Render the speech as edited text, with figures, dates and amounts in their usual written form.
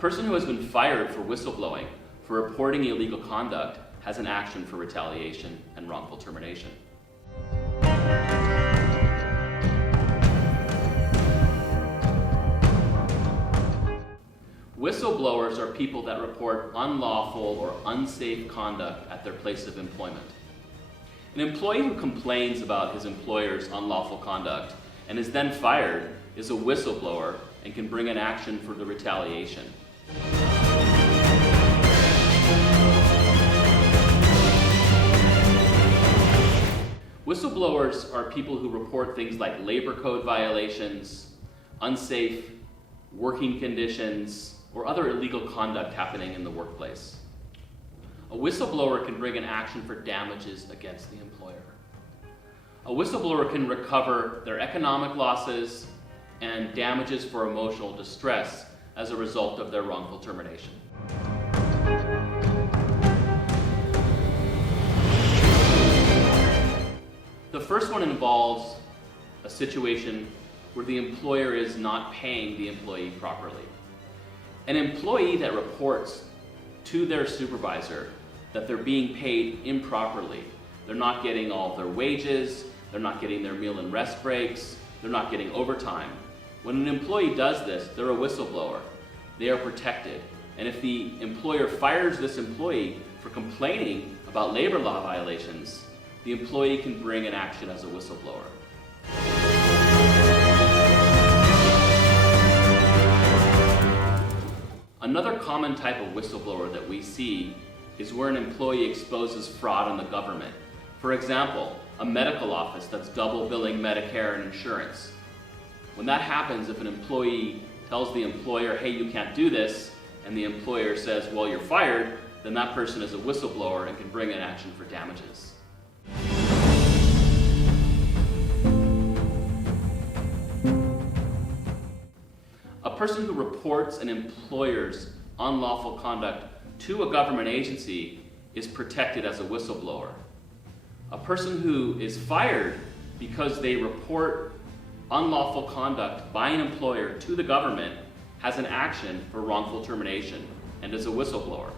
person who has been fired for whistleblowing, for reporting illegal conduct, has an action for retaliation and wrongful termination. Whistleblowers are people that report unlawful or unsafe conduct at their place of employment. An employee who complains about his employer's unlawful conduct and is then fired is a whistleblower and can bring an action for the retaliation. Whistleblowers are people who report things like labor code violations, unsafe working conditions, or other illegal conduct happening in the workplace. A whistleblower can bring an action for damages against the employer. A whistleblower can recover their economic losses and damages for emotional distress as a result of their wrongful termination. The first one involves a situation where the employer is not paying the employee properly. An employee that reports to their supervisor that they're being paid improperly, they're not getting all of their wages, they're not getting their meal and rest breaks, they're not getting overtime. When an employee does this, they're a whistleblower. They are protected. And if the employer fires this employee for complaining about labor law violations, the employee can bring an action as a whistleblower. Another common type of whistleblower that we see is where an employee exposes fraud in the government. For example, a medical office that's double billing Medicare and insurance. When that happens, if an employee tells the employer, hey, you can't do this, and the employer says, well, you're fired, then that person is a whistleblower and can bring an action for damages. A person who reports an employer's unlawful conduct to a government agency is protected as a whistleblower. A person who is fired because they report unlawful conduct by an employer to the government has an action for wrongful termination and is a whistleblower.